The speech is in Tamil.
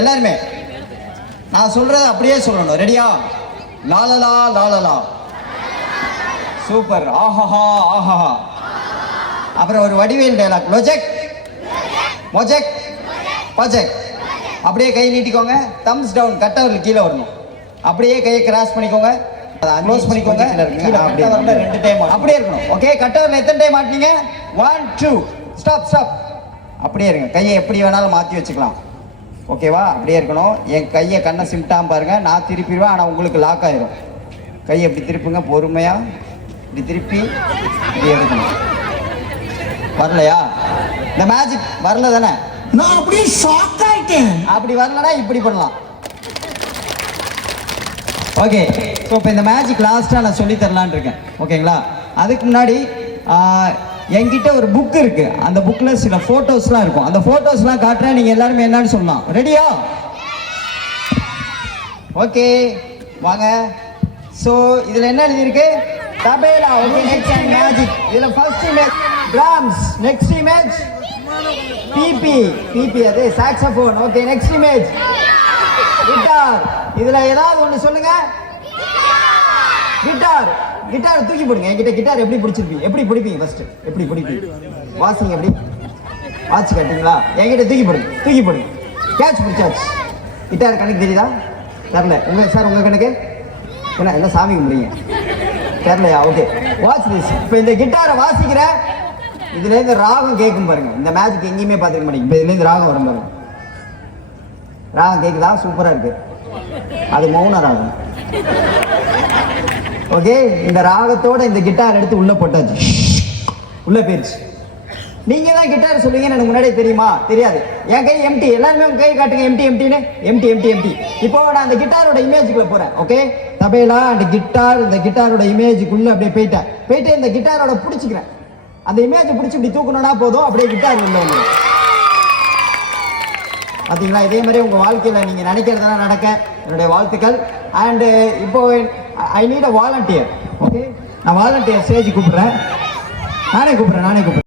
எல்லாருமே நான் சொல்றத அப்படியே சொல்லணும். ரெடியா? லாலலா லாலலா. சூப்பர். ஆஹாஹா ஆஹாஹா. அப்புறம் ஒரு வடிவேல் டயலாக். லொஜெக் மொஜெக் பஜெக். அப்படியே கை நீட்டிக்கோங்க. Thumbs down. கட்டவர்கள் கீழே வரணும். அப்படியே கையை கிராஸ் பண்ணிக்கோங்க. க்ளோஸ் பண்ணிக்கோங்க. அப்படியே 2 டைம் அப்படியே இருக்கணும். ஓகே, கட்டவர்கள் எத்தனை டைம் மாட்டீங்க? 1 2 ஸ்டாப் ஸ்டாப். அப்படியே இருங்க. கையை எப்படி வேணாலும் மாற்றி வச்சுக்கலாம். ஓகேவா? அப்படியே இருக்கணும். என் கையை கண்ணை சிமிட்டாம பாருங்க. நான் திருப்பிடுவேன், ஆனால் உங்களுக்கு லாக் ஆயிரும். கையை எப்படி திருப்புங்க, பொறுமையா இப்படி திருப்பி இப்படி எடுக்கணும். வரலையா? இந்த மேஜிக் வரல தானே? நான் அப்படியே ஷாக் ஆயிட்டேன். அப்படி வரலனா இப்படி பண்ணலாம். ஓகே, ஸோ இப்போ இந்த மேஜிக் லாஸ்ட்டாக நான் சொல்லி தரலான்னு இருக்கேன். ஓகேங்களா? அதுக்கு முன்னாடி என்கிட்ட ஒரு புக் இருக்கு. அந்த புக்கில் சில ஃபோட்டோஸ்லாம் இருக்கும். அந்த ஃபோட்டோஸ்லாம் காட்டுறேன். நீங்கள் எல்லாருமே என்னன்னு சொல்லலாம். ரெடியா? ஓகே, வாங்க. ஸோ இதில் என்ன எழுதியிருக்கு? தபேலா. Okay, next magic. இதில் first image drums. Next image பிபி. பிபி அது saxophone. Okay, next image guitar. இதுல ஏதாவது ஒன்று சொல்லுங்க. கிட்டார். கிட்டார் தூக்கி போடுங்க. என்கிட்ட கிட்டார் எப்படி பிடிச்சிருப்பீங்க? எப்படி பிடிப்பீங்க? ஃபர்ஸ்ட் எப்படி பிடிப்பீங்க? வாசிங்க. எப்படி வாட்ச் கட்டிங்களா? என்கிட்ட தூக்கி போடுங்க. தூக்கி போடுங்க. கேட்ச் பிடிச்சாச்சு. கிட்டார் கணக்கு தெரியுதா? தெரில உங்க சார்? உங்க கணக்கு என்ன? என்ன சாமி கும்பிடுங்க? தெரிலையா? Okay, watch this. இப்போ இந்த கிட்டாரை வாசிக்கிற இதுலேருந்து ராகம் கேட்கும் பாருங்க. இந்த மேஜிக் எங்கேயுமே பார்த்துக்க மாட்டேங்க. இப்போ இதுலேருந்து ராகம் வரும் பாருங்க. ராகம் கேட்குதா? சூப்பராக இருக்கு. அது மௌன ராகம். ஓகே, இந்த ராகத்தோட இந்த கிட்டார் எடுத்து உள்ள போட்டாச்சு. உள்ள போயிருச்சு. நீங்க தான் கிட்டார் சொல்லுவீங்கன்னு எனக்கு முன்னாடியே தெரியுமா? தெரியாது. என் கை எம்டி. எல்லாருமே உங்க கை காட்டுங்க. எம்டி எம்டின்னு. Empty empty empty. இப்போ நான் அந்த கிட்டாரோட இமேஜுக்குள்ள போறேன். Okay, tabla and guitar. இந்த கிட்டாரோட இமேஜுக்குள்ள அப்படியே போயிட்டு இந்த கிட்டாரோட பிடிச்சிக்கிறேன். அந்த இமேஜ் பிடிச்சி இப்படி தூக்கணும்னா போதும். அப்படியே கிட்டார் உள்ள வந்து பார்த்தீங்களா? இதே மாதிரி உங்கள் வாழ்க்கையில் நீங்கள் நினைக்கிறதெல்லாம் நடக்க என்னுடைய வாழ்த்துக்கள். அண்டு இப்போ I need a volunteer. Okay, நான் வாலண்டியர் ஸ்டேஜ் கூப்பிட்றேன். நானே கூப்பிட்றேன்.